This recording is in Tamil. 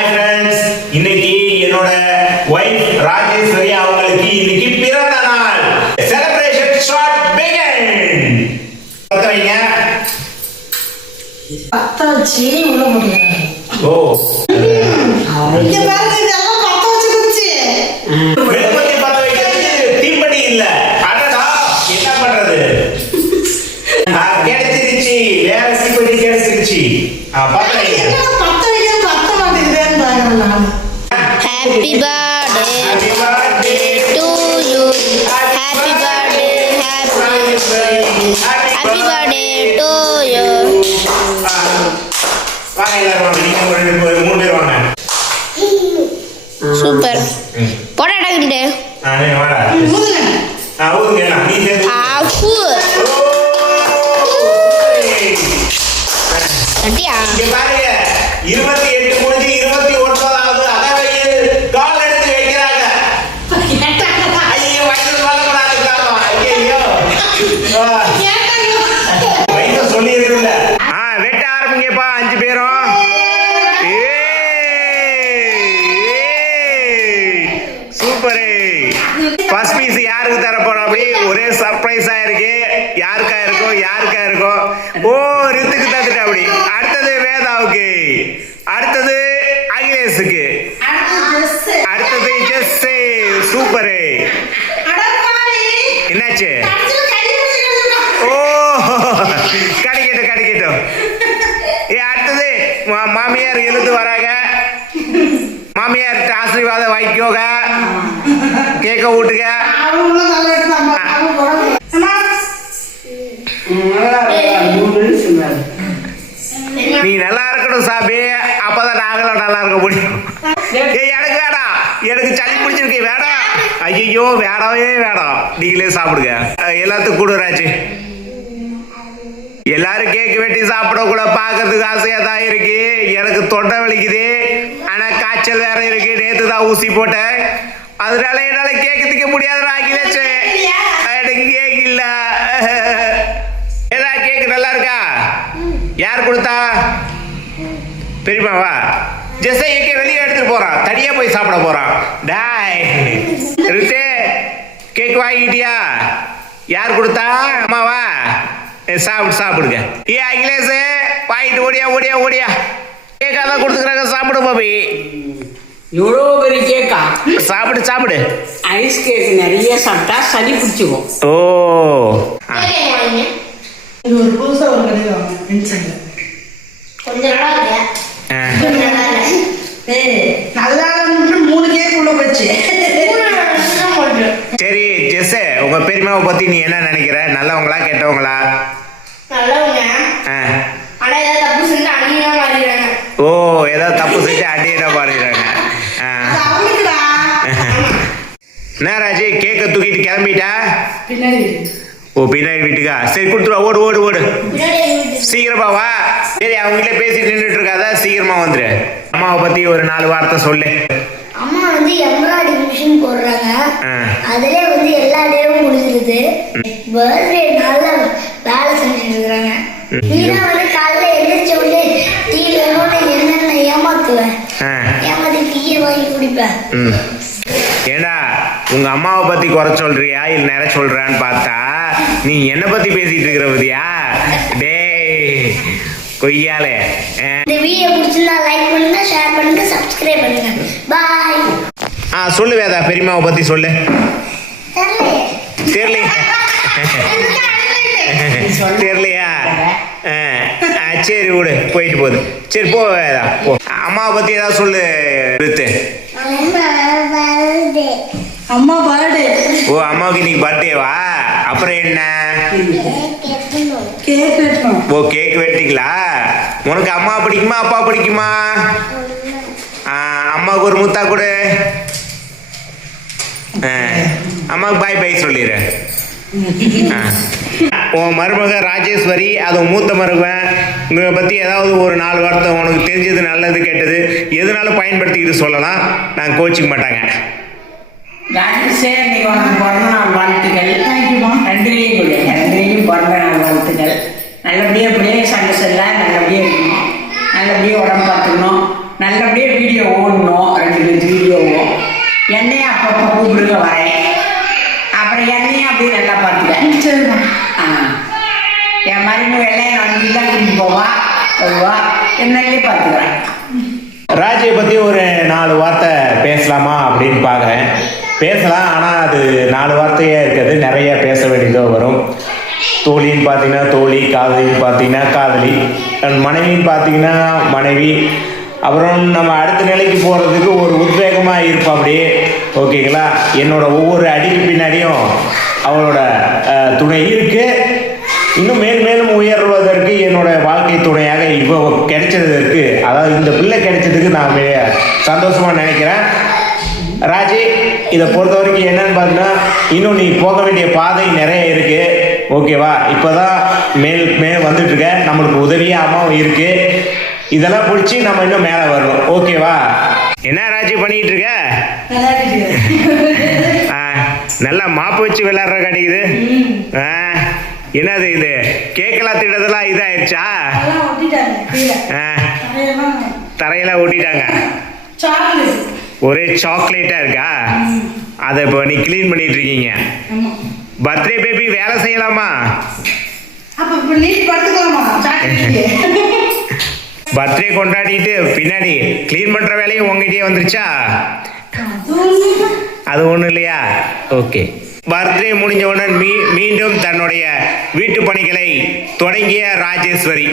ஹாய் ஃப்ரெண்ட்ஸ், இன்னைக்கு என்னோட வைஃப் ராஜேஸ்வரி அவங்களுக்கு இன்னைக்கு பிறந்த நாள். Celebration shot begin. பத்த வைங்க. பத்த வச்சு உள்ள போடுறாங்க. ஓ இங்க பாருங்க, இதெல்லாம் பத்த வச்சு குச்சி. மெழுகுவர்த்தி பத்த வைக்கிறது தீப்பெட்டி இல்ல. அடடா, என்ன பண்றது? கிடைச்சிருச்சு, வேற தீப்பெட்டி கிடைச்சிருச்சு. பத்த வைங்க. பத்த வைக்க பத்த மாட்டேங்குதுன்னு பாக்குறேன் நான். Happy birthday to you. Happy birthday to you. வாங்க எல்லாரும், நீங்க ஒரு 3 பேர் வாங்க. சூப்பர். போடா டக்கிட்டு. நீ வாடா. ஊதுங்க. ஊதுங்க. நீ சேர்ந்து. ஆஃபு. அட்டியா. இங்க பாருங்க, 28 முடிஞ்சு 29வது அகவையில் கால் எடுத்து வைக்கிறாங்க. ஐயோ, வயசு சொல்லக்கூடாது காலம். ஐயோ, வயசு சொல்லி இருக்குல்ல. வெட்ட ஆரம்பிங்கப்பா 5 பேரும். சூப்பரு. ஃபர்ஸ்ட் பீஸ் யாருக்கு தர போறோம்? அப்படி ஒரே சர்ப்ரைஸா இருக்கு. யாருக்கா இருக்கும்? ஓ, ரித்துக்கு தந்துட்டா. அப்படி அடுத்தது வேதாவுக்கு, அடுத்தது அகிலேஷுக்கு, அடுத்தது ஜெஸ். சூப்பரு. என்னாச்சு? ஓ, கிடைக்கட்டும். அடுத்தது மாமியார் எழுந்து வராங்க. மாமியார் ஆசீர்வாதம் வாங்கிக்கோங்க. கேக்க ஊட்டுங்க. நீ நல்லா இருக்கணும் சாமி, அப்பதான் நாங்களும் நல்லா இருக்க முடியும். எனக்கு வேணாம், எனக்கு சளி பிடிச்சிருக்கு, வேணாம். ஐயோ, வேணாம், நீங்களே சாப்பிடுங்க. எல்லாத்துக்கும் கூடுறாச்சு. எல்லாரும் கேக்கு வெட்டி சாப்பிட கூட பாக்கிறதுக்கு ஆசையா தான் இருக்கு. எனக்கு தொண்டை வலிக்குது, ஆனா காய்ச்சல் வேற இருக்கு. நேத்து தான் ஊசி போட்டேன், அதனால என்னால கேக்கு திக்க முடியாது. ஆகிலேச்சு, எனக்கு கேக் இல்ல. ஏதா கேக்கு நல்லா இருக்கா? யார் கொடுத்தா? பெரியமாவா? ஜெஸ்ஸை எங்கே வெளியே எடுத்துட்டு போறான், தனியா போய் சாப்பிட போறான். டாய் ரித்தே, கேக் வாங்கிட்டியா? யார் கொடுத்தா? அம்மாவா? சாப்பிடுங்க. அகிலேஷ், வாங்கிட்டு ஓடியா. கேக்கா தான் கொடுத்துக்கிறாங்க, சாப்பிடு பாபி. எவ்வளோ பெரிய கேக்கா? சாப்பிடு. ஐஸ் கேக் நிறைய சாப்பிட்டா சளி பிடிச்சிக்கும். ஓ, இது ஒரு புதுசா ஒரு கடையில வாங்க. கொஞ்சம் நல்லா இருக்கு. நல்லா 3 கேக் உள்ள போச்சு. சரி ஜெஸ், உங்க பெரியமாவை பத்தி நீ என்ன நினைக்கிற? நல்லவங்களா கெட்டவங்களா? நல்லவங்க. ஆனா ஏதாவது தப்பு செஞ்சு அடியா மாறிடுறாங்க. ஓ, ஏதாவது தப்பு செஞ்சு அடியா மாறிடுறாங்க. என்ன ராஜி, கேக்க தூக்கிட்டு கிளம்பிட்டா? பின்னாடி. ஓ, பின்னாடி வீட்டுக்கா? சரி, கொடுத்துருவா. ஓடு. சீக்கிரமா வா. சரி, அவங்களே பேசிட்டு நின்றுட்டு இருக்காத, சீக்கிரமா வந்துரு. அம்மாவை பத்தி ஒரு 4 வார்த்தை சொல்லு. அம்மா வந்து எம்ப்ராய்டரி மிஷின் போடுறாங்க. அதுல வந்து எல்லா டேவும் முடிஞ்சிருது. பர்த்டே நாள்ல வேலை செஞ்சுட்டு இருக்காங்க. நீதான் வந்து காலைல எழுந்திரிச்ச உடனே டீ வேணும்னு என்னென்ன ஏமாத்துவேன். ஏமாத்தி டீயை வாங்கி குடிப்பேன். ஏண்டா, உங்க அம்மாவை பத்தி குறை சொல்றியா இல்ல நிறைய சொல்றான்னு பார்த்தா நீ என்ன பத்தி பேசிட்டு இருக்கிற பத்தியா? டேய் கொய்யாலே. இந்த வீடியோ பிடிச்சிருந்தா லைக் பண்ணுங்க, ஷேர் பண்ணுங்க, சப்ஸ்கிரைப் பண்ணுங்க. பாய். சொல்லு வேதா, பெரியம்மாவை பத்தி சொல்லு. தெரியலையா? சரி விடு, போயிட்டு போகுது. சரி போ வேதா, போ. அம்மாவை பத்தி ஏதாவது சொல்லு ரித்து. அம்மா பர்த்டே. ஓ, அம்மாவுக்கு இன்னைக்கு பர்த்டேவா? அப்புறம் என்ன? கேக் வெட்டணும். ஓ, கேக் வெட்டிங்களா? உனக்கு அம்மா பிடிக்குமா அப்பா பிடிக்குமா? அம்மாவுக்கு ஒரு முத்தா கொடு. அம்மாவுக்கு பாய் சொல்லிடு. உன் மருமக ராஜேஸ்வரி, அது மூத்த மருமகன். உங்களை பற்றி ஏதாவது ஒரு 4 வார்த்தை உனக்கு தெரிஞ்சது, நல்லது கெட்டது எதுனாலும் பயன்படுத்திக்கிட்டு சொல்லலாம். நாங்கள் கோச்சிக்க மாட்டாங்க. ராஜேஷே, இன்னைக்கு உனக்கு பிறந்த நாள் வாழ்த்துக்கள். நன்றியும் பிறந்த நாள் வாழ்த்துக்கள். நல்லபடியாக அப்படியே சண்டை செல்ல நல்லபடியாக இருக்கணும், நல்லபடியாக உடம்பு பார்த்துக்கணும். நல்லபடியாக வீடியோ ஓடணும், 2 பேர் வீடியோவும். என்னையும் அப்பப்போ கூப்பிடுங்க வரேன். அப்புறம் என்னையும் அப்படியே நல்லா பார்த்துக்க. சரிம்மா. என் மருமக எல்லாம் நான் வந்து தான் கூட்டிட்டு போவா வருவா, என்னையே பார்த்துக்கிறேன். ராஜியை பற்றி ஒரு 4 வார்த்தை பேசலாமா அப்படின்னு பார்க்குறேன். பேசலாம், ஆனால் அது 4 வார்த்தையே இருக்கிறது, நிறைய பேச வேண்டியதோ வரும். தோழின்னு பார்த்தீங்கன்னா தோழி, காதலின்னு பார்த்தீங்கன்னா காதலி, மனைவின்னு பார்த்தீங்கன்னா மனைவி. அப்புறம் நம்ம அடுத்த நிலைக்கு போகிறதுக்கு ஒரு உத்வேகமாக இருப்போம் அப்படியே. ஓகேங்களா? என்னோட ஒவ்வொரு அடிக்கு பின்னாடியும் அவளோட துணை இருக்குது. இன்னும் மேலும் உயர்வதற்கு என்னோட வாழ்க்கை துணையாக இப்போ கிடைச்சதற்கு, அதாவது இந்த பிள்ளை கிடைச்சதுக்கு நான் சந்தோஷமாக நினைக்கிறேன். ராஜி, இதை பொறுத்த வரைக்கும் என்னன்னு பார்த்தீங்கன்னா, இன்னும் நீ போக வேண்டிய பாதை நிறைய இருக்குது. ஓகேவா? இப்போ தான் மேல் வந்துட்டுருக்க, நம்மளுக்கு உதவியாக அம்மாவும் இருக்குது. இதெல்லாம் பிடிச்சி நம்ம இன்னும் மேலே வரணும். ஓகேவா? என்ன ராஜி பண்ணிட்டு இருக்க? நல்லா மாப்பு வச்சு விளையாடுற கிடைக்குது. என்னது இது? கேக்கெல்லாம் திட்டதெல்லாம் இதாயிருச்சா? தரையெல்லாம் ஒட்டிட்டாங்க. ஒரே சாக்லேட்டா இருக்கா? அதை இப்போ நீ கிளீன் பண்ணிட்டு இருக்கீங்க. பர்த்டே பேபி வேலை செய்யலாமா? பர்த்டே கொண்டாடிட்டு பின்னாடி கிளீன் பண்ற வேலையும் உங்ககிட்டயே வந்துருச்சா? அது ஒன்றும் இல்லையா? ஓகே. பர்த்டே முடிஞ்சவுடன் மீண்டும் தன்னுடைய வீட்டு பணிகளை தொடங்கிய ராஜேஸ்வரி